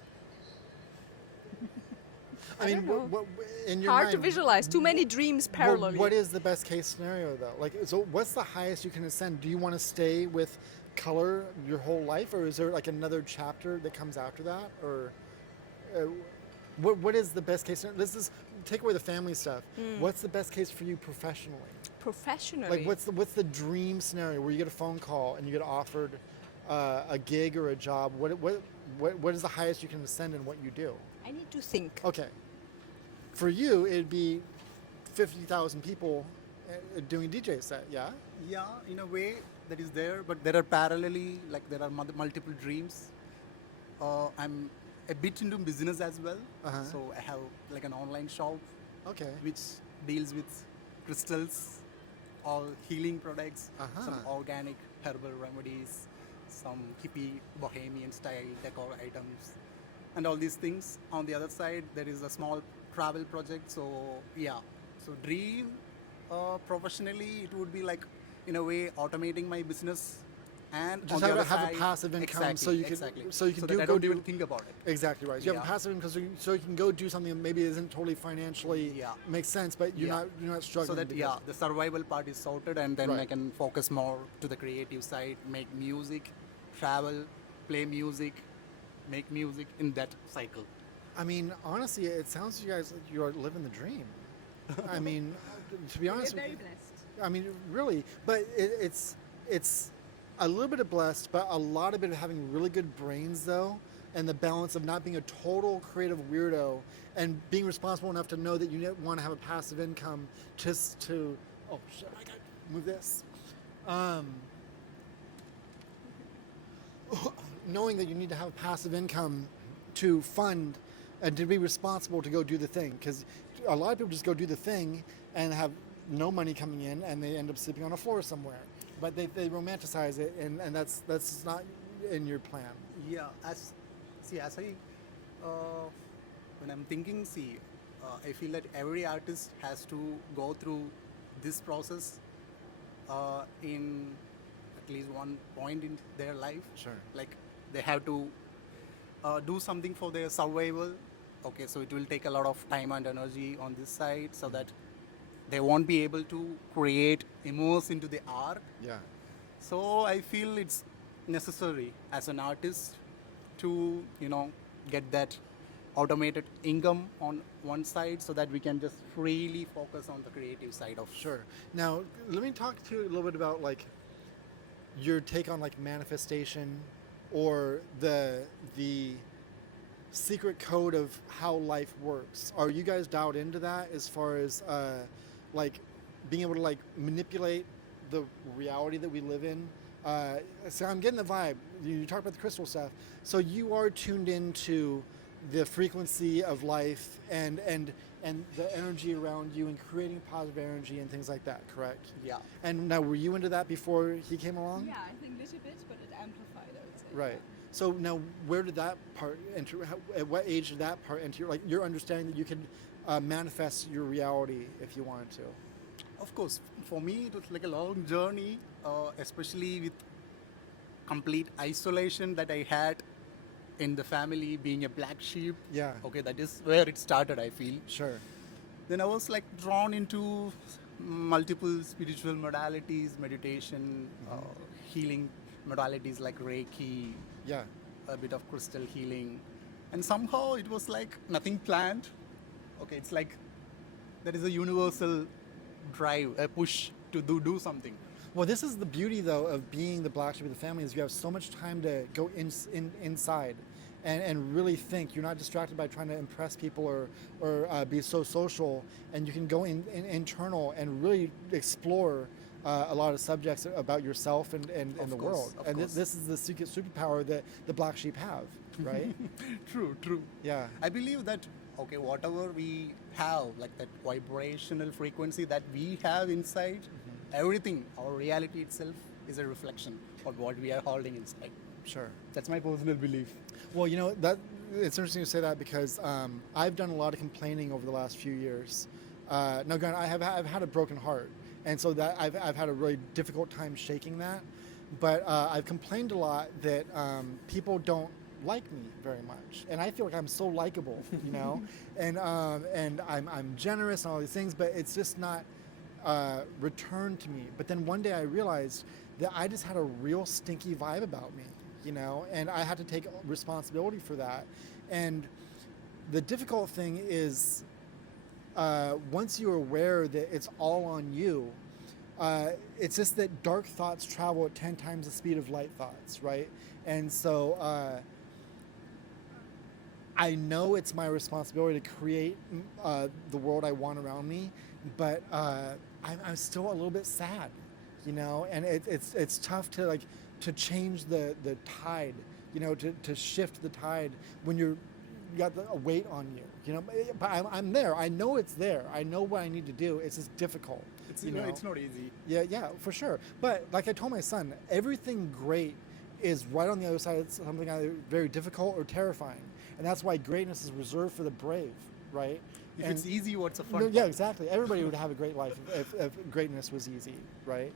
I mean, don't know. what in your Hard to mind, visualize. Too many dreams Well, parallelly. what is the best case scenario though? Like, so what's the highest you can ascend? Do you want to stay with color your whole life, or is there like another chapter that comes after that, or what is the best case scenario? This is take away the family stuff. What's the best case for you professionally? Professionally. Like, what's the dream scenario where you get a phone call and you get offered a gig or a job? What is the highest you can ascend in what you do? I need to think. Okay. For you, it'd be 50,000 people doing DJ set, yeah? Yeah, in a way that is there, but there are parallelly, like there are multiple dreams. I'm a bit into business as well. Uh-huh. So I have like an online shop Okay. which deals with crystals, all healing products, Uh-huh. some organic herbal remedies, some hippie bohemian style decor items, and all these things. On the other side, there is a small travel project. So yeah, so dream professionally, it would be like in a way automating my business and Just on the have, other have side, a passive income exactly, so you can exactly. so you can so do that I go don't do even think about it. exactly right. So you have a Yeah. passive income so you can go do something that maybe isn't totally financially Yeah. makes sense, but Yeah. you're not struggling. So that because- yeah, the survival part is sorted, and then I Right. can focus more to the creative side, make music, travel, play music, make music in that cycle. I mean, honestly, it sounds to you guys like you're living the dream. I mean, to be honest, We're with very you, blessed. I mean, really, but it's a little bit of blessed, but a lot of it of having really good brains though, and the balance of not being a total creative weirdo and being responsible enough to know that you want to have a passive income just to oh shit, I gotta move this. Knowing that you need to have a passive income to fund and to be responsible to go do the thing, because a lot of people just go do the thing and have no money coming in and they end up sleeping on a floor somewhere, but they romanticize it, and that's not in your plan. Yeah, as I when I'm thinking, I feel that every artist has to go through this process in at least one point in their life. Sure. Like they have to do something for their survival. Okay, so it will take a lot of time and energy on this side, so that they won't be able to create, immerse into the art. Yeah. So I feel it's necessary as an artist to, get that automated income on one side, so that we can just freely focus on the creative side of. Sure. Now, let me talk to you a little bit about like your take on like manifestation, or the secret code of how life works. Are you guys dialed into that as far as like being able to like manipulate the reality that we live in? So I'm getting the vibe. You talk about the crystal stuff. So you are tuned into the frequency of life and the energy around you and creating positive energy and things like that, correct? Yeah. And now, were you into that before he came along? Yeah, I think a little bit, but it amplified, I would say. Right. So now, where did that part enter? At what age did that part enter? Like your understanding that you could manifest your reality if you wanted to. Of course, for me it was like a long journey, especially with complete isolation that I had in the family, being a black sheep. Yeah. Okay, that is where it started, I feel. Sure. Then I was like drawn into multiple spiritual modalities, meditation, healing modalities like Reiki, Yeah. a bit of crystal healing, and somehow it was like nothing planned. Okay, it's like there is a universal drive, a push to do something. Well, this is the beauty, though, of being the black sheep of the family, is you have so much time to go inside and really think. You're not distracted by trying to impress people or be so social, and you can go internal and really explore a lot of subjects about yourself and Of the course, world. of And course. this is the secret superpower that the black sheep have, right? True. Yeah. I believe that, okay, whatever we have, like that vibrational frequency that we have inside, everything, our reality itself is a reflection of what we are holding inside. Sure. That's my personal belief. Well, that it's interesting to say that, because I've done a lot of complaining over the last few years. Now, granted, I've had a broken heart, and so that I've had a really difficult time shaking that. But I've complained a lot that people don't like me very much, and I feel like I'm so likable, and I'm generous and all these things, but it's just not returned to me. But then one day I realized that I just had a real stinky vibe about me, and I had to take responsibility for that. And the difficult thing is, once you're aware that it's all on you, it's just that dark thoughts travel at 10 times the speed of light thoughts, right? And so I know it's my responsibility to create the world I want around me, but I'm still a little bit sad, you know, and it's tough to like to change the tide, you know, to shift the tide when you got a weight on you, you know. But I'm there. I know it's there. I know what I need to do. It's just difficult. It's you know. it's not easy. Yeah, for sure. But like I told my son, everything great is right on the other side of something either very difficult or terrifying. And that's why greatness is reserved for the brave, right? If And it's easy, what's the fun? yeah, part? exactly. Everybody would have a great life if greatness was easy, right?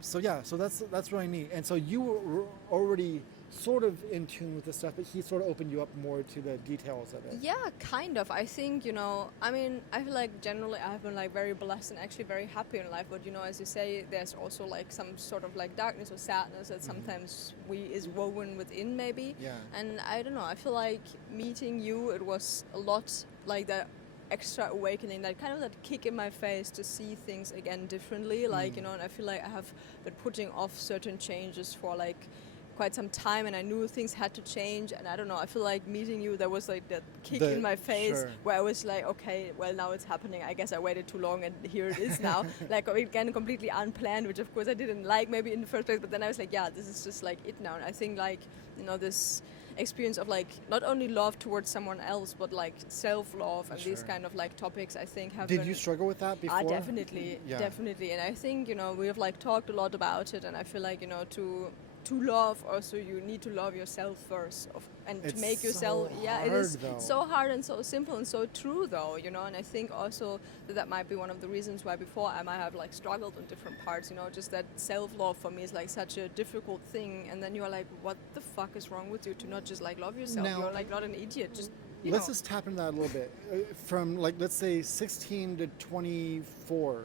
So that's really neat. And so you were already sort of in tune with this stuff, but he sort of opened you up more to the details of it. Yeah, kind of. I think, you know, I mean, I feel like generally I've been like very blessed and actually very happy in life. But, you know, as you say, there's also like some sort of like darkness or sadness that sometimes is woven within maybe. Yeah. And I don't know, I feel like meeting you, it was a lot like that extra awakening, that kind of that kick in my face to see things again differently. Like, you know, and I feel like I have been putting off certain changes for like quite some time, and I knew things had to change, and I don't know, I feel like meeting you, there was like that kick in my face sure. where I was like, okay, well, now it's happening. I guess I waited too long and here it is now. Like again, completely unplanned, which of course I didn't like maybe in the first place, but then I was like, yeah, this is just like it now. And I think like, you know, this experience of like not only love towards someone else, but like self-love and these Sure. kind of like topics, I think have Did been... you struggle with that before? Definitely, Yeah. definitely. And I think, you know, we have like talked a lot about it, and I feel like, you know, to love also you need to love yourself first and to It's make yourself so it hard, is though. so hard and so simple and so true though, you know. And I think also that might be one of the reasons why before I might have like struggled in different parts, you know, just that self-love for me is like such a difficult thing, and then you're like, what the fuck is wrong with you to not just like love yourself? Now- You're like not an idiot, just Let's just tap into that a little bit. From like, let's say 16 to 24,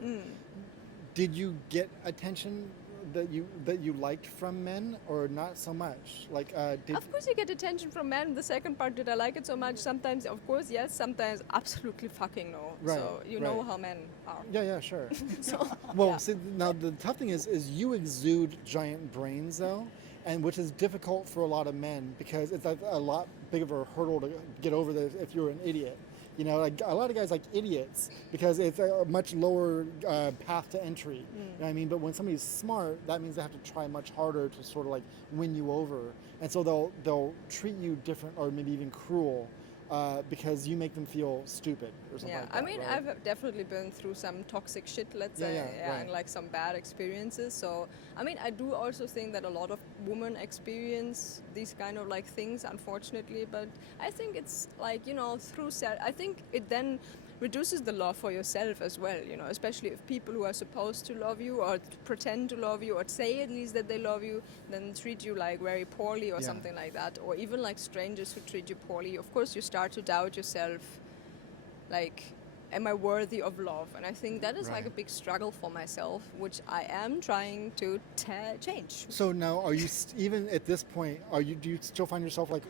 did you get attention that you liked from men, or not so much? Like, did Of course you get attention from men. The second part, did I like it so much? Sometimes, of course, yes. Sometimes, absolutely fucking no. Right, So you know right. how men are. yeah, sure. So Well, yeah. see, now the tough thing is you exude giant brains though, and which is difficult for a lot of men because it's a lot big of a hurdle to get over if you're an idiot. You know, like a lot of guys like idiots because it's a much lower path to entry. You know what I mean? But when somebody's smart, that means they have to try much harder to sort of like win you over, and so they'll treat you different or maybe even cruel. Because you make them feel stupid or something Yeah, like that. I mean, right? I've definitely been through some toxic shit, let's Yeah, say, yeah, right. and like some bad experiences. So, I mean, I do also think that a lot of women experience these kind of like things, unfortunately. But I think it's like, you know, I think it then reduces the love for yourself as well, you know, especially if people who are supposed to love you or pretend to love you or say at least that they love you, then treat you like very poorly or Yeah. something like that, or even like strangers who treat you poorly. Of course, you start to doubt yourself, like, am I worthy of love? And I think that is like a Right. big struggle for myself, which I am trying to change. So now, are you even at this point? Do you still find yourself like,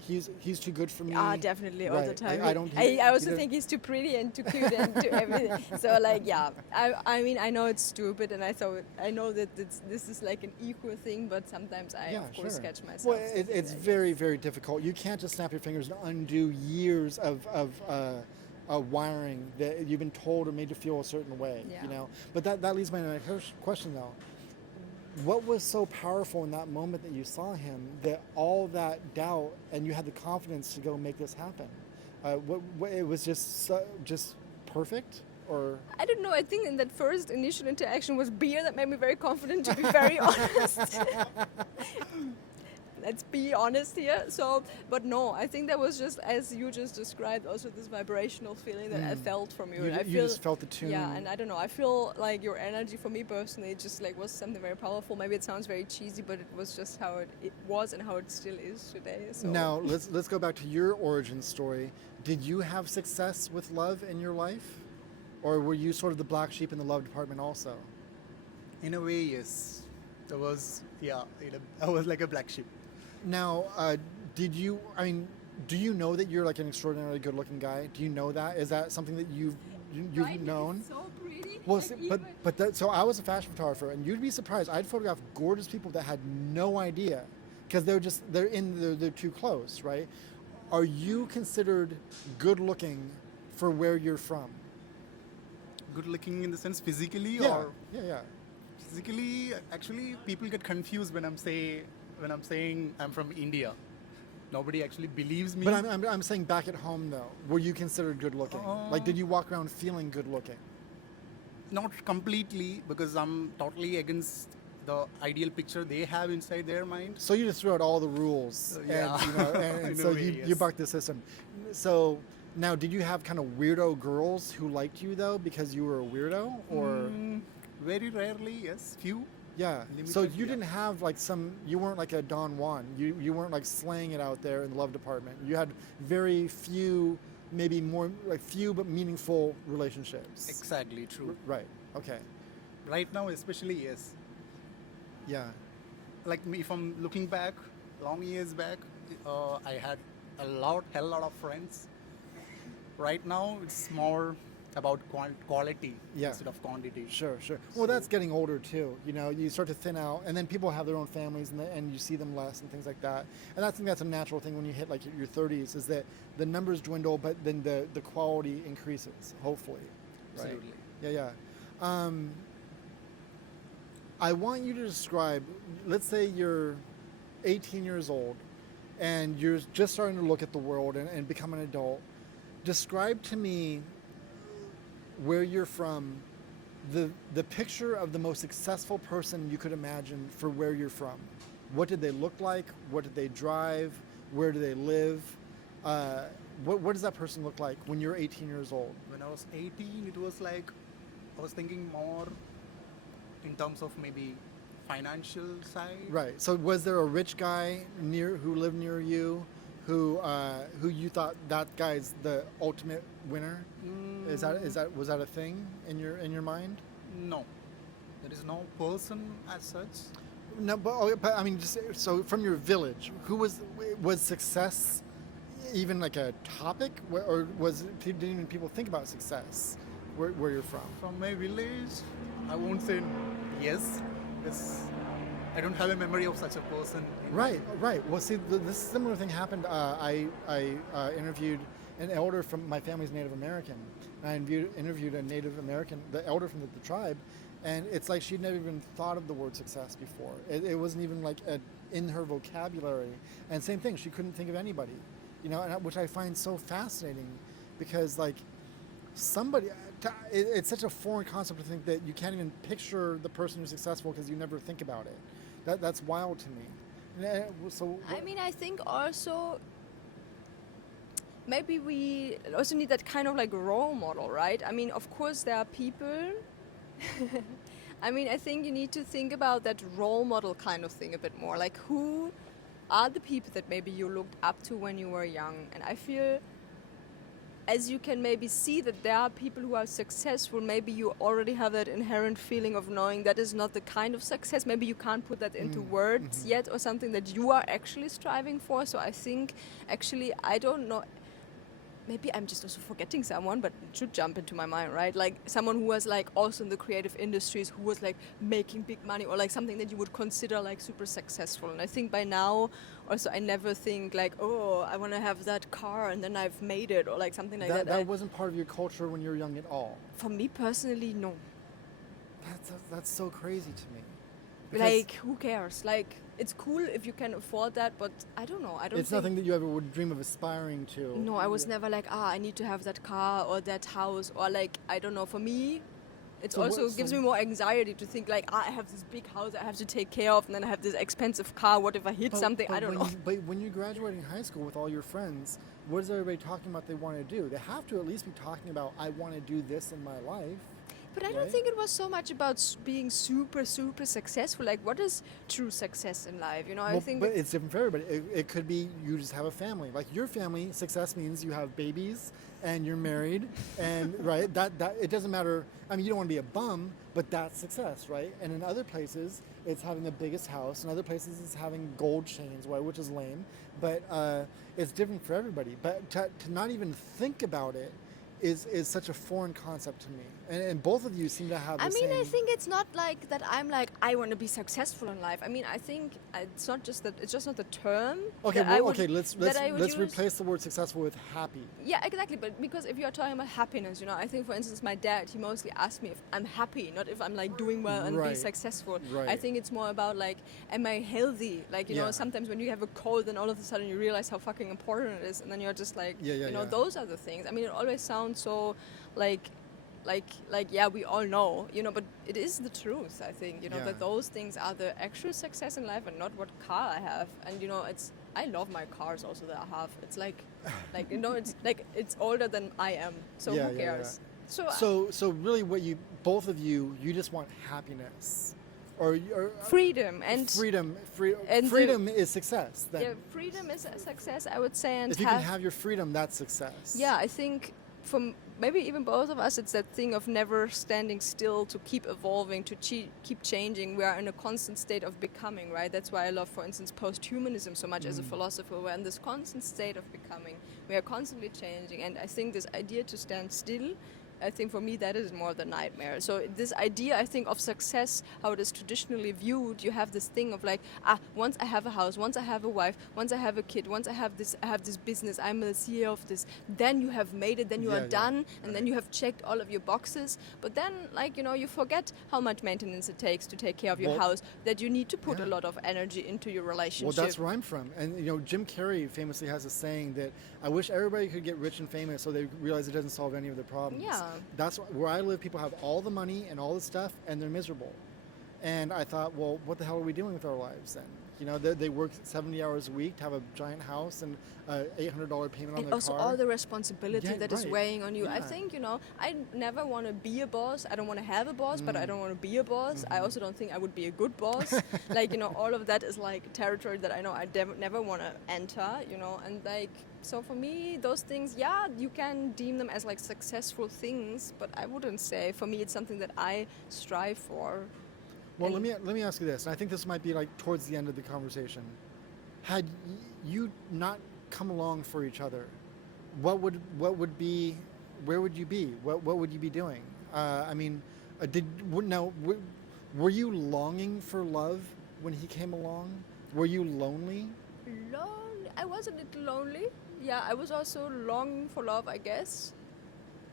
he's too good for me? Definitely all the Right. time. I don't. I also think he's too pretty and too cute and too everything. So like, yeah, I mean, I know it's stupid, and I know that this is like an equal thing, but sometimes I of course catch myself. Well, thinking it's that, very, very difficult. You can't just snap your fingers and undo years of wiring that you've been told or made to feel a certain way. Yeah. You know. But that leads me to my first question though. What was so powerful in that moment that you saw him, that all that doubt and you had the confidence to go make this happen? What it was just perfect, or I don't know. I think in that first initial interaction was beer that made me very confident, to be very honest. Let's be honest here. So, but no, I think that was just, as you just described, also this vibrational feeling that I felt from you. And I you just felt the tune. Yeah, and I don't know. I feel like your energy, for me personally, just like was something very powerful. Maybe it sounds very cheesy, but it was just how it was and how it still is today. So Now let's go back to your origin story. Did you have success with love in your life, or were you sort of the black sheep in the love department also? In a way, yes. I was like a black sheep. Now, do you know that you're like an extraordinarily good-looking guy? Do you know that? Is that something that you've known? So pretty. Well, see, so I was a fashion photographer, and you'd be surprised. I'd photograph gorgeous people that had no idea, because they're too close, right? are you considered good looking for where you're from? Good looking in the sense physically Yeah, or yeah. physically? Actually, people get confused when I'm saying I'm from India. Nobody actually believes me. But I'm saying back at home though, were you considered good looking? Like, did you walk around feeling good looking? Not completely, because I'm totally against the ideal picture they have inside their mind. So you just threw out all the rules, Yeah. and, you know, and In a so way, you yes. bucked the system. So now, did you have kind of weirdo girls who liked you though because you were a weirdo, or Very rarely, yes, few. yeah? So limited, you yeah. didn't have like you weren't like a Don Juan. You weren't like slaying it out there in the love department. You had very few, maybe more like few but meaningful relationships. Exactly, true. Right. Okay. Right now, especially, yes. Yeah. Like me, if I'm looking back, long years back, I had hell lot of friends. Right now, it's more about quality Yeah. instead of quantity. Sure, sure. Well, that's getting older too. You know, you start to thin out, and then people have their own families, and you see them less and things like that. And I think that's a natural thing when you hit like your 30s, is that the numbers dwindle, but then the quality increases. Hopefully, right? Absolutely. Yeah, yeah. I want you to describe. Let's say you're 18 years old, and you're just starting to look at the world and become an adult. Describe to me where you're from, the picture of the most successful person you could imagine for where you're from. What did they look like? What did they drive? Where do they live? What does that person look like when you're 18 years old? When I was 18, it was like I was thinking more in terms of maybe financial side. Right. So was there a rich guy who lived near you, who you thought that guy's the ultimate winner? Was that a thing in your mind? No, there is no person as such. No, but I mean, just so from your village, who was success even like a topic, or didn't even people think about success where you're from? From my village, I won't say yes, because I don't have a memory of such a person. Right. Well, see, this similar thing happened. I interviewed an elder from my family's Native American. And I interviewed a Native American, the elder from the tribe, and it's like she'd never even thought of the word success before. It wasn't even like in her vocabulary. And same thing, she couldn't think of anybody, you know, which I find so fascinating, because like it's such a foreign concept to think that you can't even picture the person who's successful because you never think about it. That's wild to me. So I mean, I think also maybe we also need that kind of like role model, right? I mean, of course there are people. I mean, I think you need to think about that role model kind of thing a bit more. Like, who are the people that maybe you looked up to when you were young? And I feel, as you can maybe see that there are people who are successful, maybe you already have that inherent feeling of knowing that is not the kind of success. Maybe you can't put that into words yet, or something that you are actually striving for. So I think, actually, I don't know, maybe I'm just also forgetting someone, but it should jump into my mind, right? Like someone who was like also in the creative industries, who was like making big money, or like something that you would consider like super successful. And I think by now also I never think like, oh, I want to have that car and then I've made it, or like something like that. That wasn't part of your culture when you were young at all. For me personally, no. That's so crazy to me. Like, who cares? Like, it's cool if you can afford that, but I don't know. It's nothing that you ever would dream of aspiring to. No, I was never like, I need to have that car or that house, or like, I don't know. For me, it also gives me more anxiety to think like, I have this big house I have to take care of, and then I have this expensive car. What if I hit something? I don't know. But when you're graduating high school with all your friends, what is everybody talking about they want to do? They have to at least be talking about, I want to do this in my life. But I don't think it was so much about being super, super successful. Like, what is true success in life? You know, I think. But it's different for everybody. It could be you just have a family. Like your family, success means you have babies and you're married, and right. That it doesn't matter. I mean, you don't want to be a bum, but that's success, right? And in other places, it's having the biggest house. In other places, it's having gold chains, right, which is lame. But it's different for everybody. But to not even think about it is such a foreign concept to me, and both of you seem to have the I mean, same. I think it's not like that. I'm like I want to be successful in life. I mean, I think it's not just that. It's just not the term. Okay, that I well, would- okay. Let's that I would let's use. replace the word successful with happy. Yeah, exactly. But because if you're talking about happiness, you know, I think, for instance, my dad, he mostly asks me if I'm happy, not if I'm like doing well and be Right. successful. Right. I think it's more about like, am I healthy? Like, you know, Yeah. sometimes when you have a cold, then all of a sudden you realize how fucking important it is, and then you're just like, Yeah, yeah, you know, yeah. those are the things. I mean, it always sounds so like yeah, we all know, you know, but it is the truth. I think, you know, Yeah. that those things are the actual success in life and not what car I have. And you know, I love my cars also that I have. It's like you know, it's like it's older than I am, so Yeah, who yeah, yeah. cares? So So really, what you both of you just want happiness, or freedom and freedom. and the- Freedom is success. Then, yeah, freedom is a success, I would say. And if you can have your freedom, that's success. yeah, I think from maybe even both of us, it's that thing of never standing still, to keep evolving, to keep changing. We are in a constant state of becoming, right? That's why I love, for instance, post-humanism so much as a philosopher. We're in this constant state of becoming. We are constantly changing. And I think this idea to stand still, I think for me that is more the nightmare. So this idea, I think, of success, how it is traditionally viewed, you have this thing of like, once I have a house, once I have a wife, once I have a kid, once I have this business, I'm the CEO of this, then you have made it, then you Yeah, are yeah. done, and then you have checked all of your boxes. But then, like, you know, you forget how much maintenance it takes to take care of your Well, house, that you need to put yeah. a lot of energy into your Well, relationship. that's where I'm from, and you know, Jim Carrey famously has a saying that I wish everybody could get rich and famous so they realize it doesn't solve any of their problems. Yeah. That's where I live. People have all the money and all the stuff, and they're miserable. And I thought, well, what the hell are we doing with our lives then? You know, they work 70 hours a week to have a giant house and a $800 payment on And their also car. all the responsibility Yeah, that is right. weighing on you. I Yeah. think, you know, I never want to be a boss. I don't want to have a boss, but I don't want to be a boss. I also don't think I would be a good boss. Like, you know, all of that is like territory that I know I never want to enter, you know, and like, so for me, those things, yeah, you can deem them as like successful things, but I wouldn't say, for me, it's something that I strive for. Well, And- let me ask you this, and I think this might be like towards the end of the conversation. Had you not come along for each other, what would be, where would you be? What would you be doing? I mean, were you longing for love when he came along? Were you lonely? Lonely. I was a little lonely. Yeah, I was also longing for love, I guess.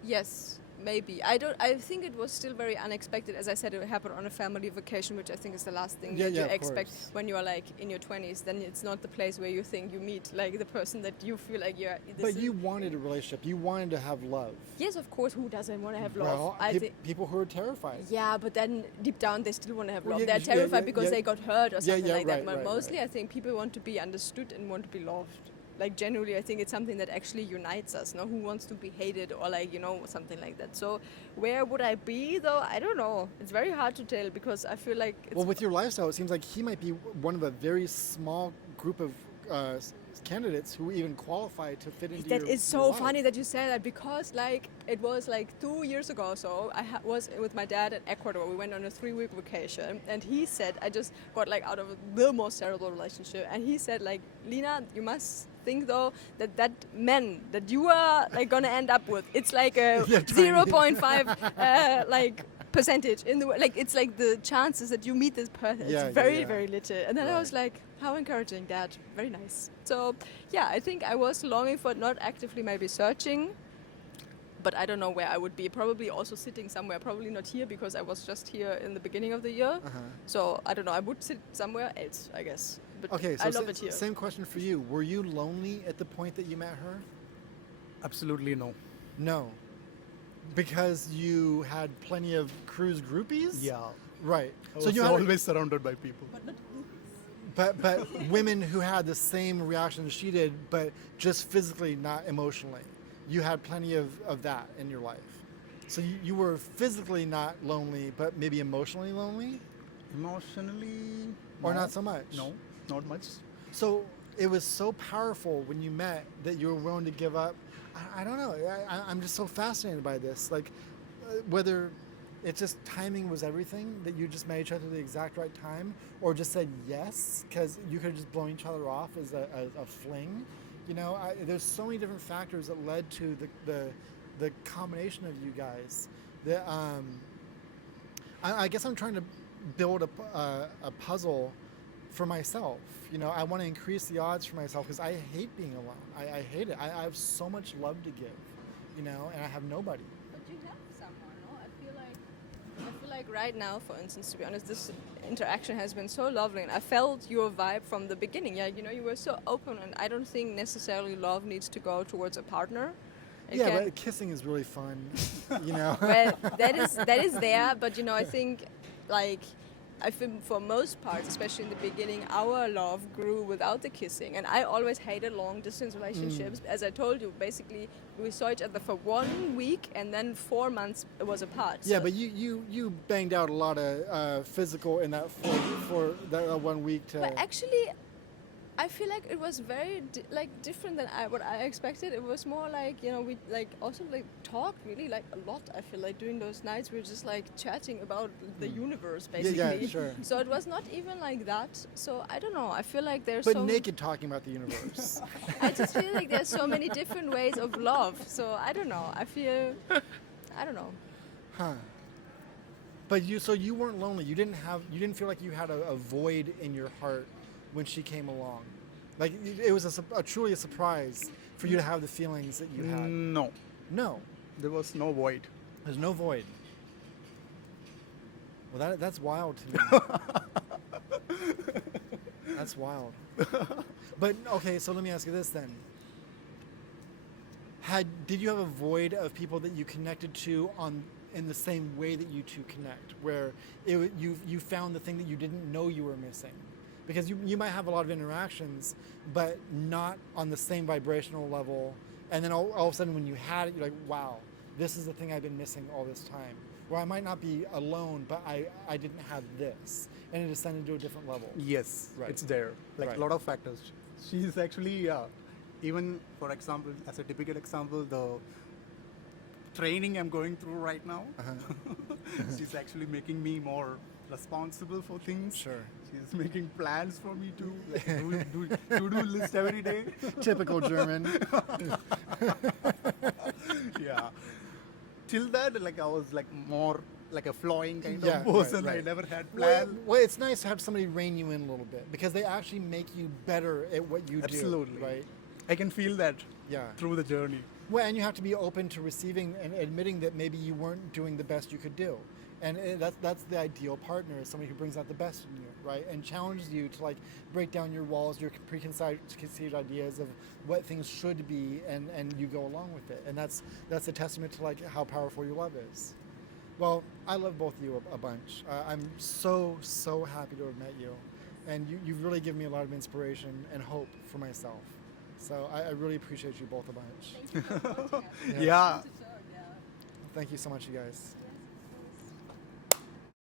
Yes, maybe. I think it was still very unexpected. As I said, it happened on a family vacation, which I think is the last thing Yeah, that yeah, you of expect course. when you are like in your 20s. Then it's not the place where you think you meet like the person that you feel like you're. But you wanted a relationship. You wanted to have love. Yes, of course. Who doesn't want to have love? Well, I think. people who are terrified. Yeah, but then deep down they still want to have Well, love. yeah, They're yeah, terrified yeah, because yeah. they got hurt or Yeah, something yeah, like that. right, But right, mostly, right. I think people want to be understood and want to be loved. Like genuinely, I think it's something that actually unites us. No, who wants to be hated or like, you know, something like that. So where would I be though? I don't know. It's very hard to tell because I feel like it's Well, with your lifestyle, it seems like he might be one of a very small group of candidates who even qualify to fit into that your is your so life. funny that you say that because like it was like 2 years ago or so I was with my dad in Ecuador. We went on a 3-week vacation and he said, I just got like out of the most terrible relationship, and he said like, Lina, you must think though that man that you are like gonna end up with, it's like a Yeah, tiny. 0.5 like percentage in the like it's like the chances that you meet this person, Yeah, it's very yeah. very little. And then I was Right. like, how encouraging, Dad. Very nice. So yeah, I think I was longing for it, not actively maybe searching, but I don't know where I would be. Probably also sitting somewhere, probably not here because I was just here in the beginning of the year. Uh-huh. So I don't know, I would sit somewhere else, I guess. But Okay, so I love it here. same question for you. Were you lonely at the point that you met her? Absolutely no. No. Because you had plenty of cruise groupies? Yeah. Right. I So was you had always surrounded by people. but women who had the same reaction as she did, but just physically, not emotionally. You had plenty of that in your life. So you were physically not lonely, but maybe emotionally lonely? Emotionally, Or no. not so much? No, not much. So it was so powerful when you met that you were willing to give up. I don't know. I'm just so fascinated by this. Like, whether it's just timing was everything, that you just met each other at the exact right time, or just said yes because you could have just blown each other off as a fling. You know, there's so many different factors that led to the combination of you guys. I guess I'm trying to build a puzzle for myself. You know, I want to increase the odds for myself because I hate being alone. I hate it. I have so much love to give, you know, and I have nobody. But you have someone, no? I feel like right now, for instance, to be honest, this interaction has been so lovely, and I felt your vibe from the beginning. Yeah, you know, you were so open, and I don't think necessarily love needs to go towards a partner. Yeah, but kissing is really fun, you know. Well, that is there, but you know, I think like I think for most parts, especially in the beginning, our love grew without the kissing, and I always hated long distance relationships. As I told you, basically we saw each other for 1 week, and then 4 months it was apart. Yeah, So- but you banged out a lot of physical in that for that 1 week to. But actually, I feel like it was very different than what I expected. It was more like, you know, we like also like talked really like a lot. I feel like during those nights we were just like chatting about the universe basically. Yeah, sure. So it was not even like that. So I don't know. I feel like there's But so naked talking about the universe. I just feel like there's so many different ways of love. So I don't know. I don't know. Huh. But you weren't lonely. You didn't feel like you had a void in your heart when she came along. Like it was truly a surprise for you to have the feelings that you had. No, No, there was no void. there's no void. Well, that's wild to me. That's wild. But okay, so let me ask you this then. Did you have a void of people that you connected to in the same way that you two connect, where you found the thing that you didn't know you were missing? Because you might have a lot of interactions, but not on the same vibrational level. And then all of a sudden when you had it, you're like, wow, this is the thing I've been missing all this time. Where I might not be alone, but I didn't have this. And it ascended to a different level. Yes, Right. it's there. Like Right. a lot of factors. She's actually, even for example, as a typical example, the training I'm going through right now, she's actually making me more responsible for things. Sure. She's making plans for me to like, do list every day. Typical German. Yeah. Till that, like I was like more like a flying kind Yeah, of person. right. I never had Well, plans. well, it's nice to have somebody rein you in a little bit because they actually make you better at what you Absolutely. do. Right? I can feel that Yeah. through the journey. Well, and you have to be open to receiving and admitting that maybe you weren't doing the best you could do. And that's the ideal partner, is somebody who brings out the best in you, right? And challenges you to like break down your walls, your preconceived ideas of what things should be, and you go along with it. And that's a testament to like how powerful your love is. Well, I love both of you a bunch. I'm so happy to have met you, and you've really given me a lot of inspiration and hope for myself. So I really appreciate you both a bunch. Thank you for approaching us. Yeah. Thank you so much, you guys.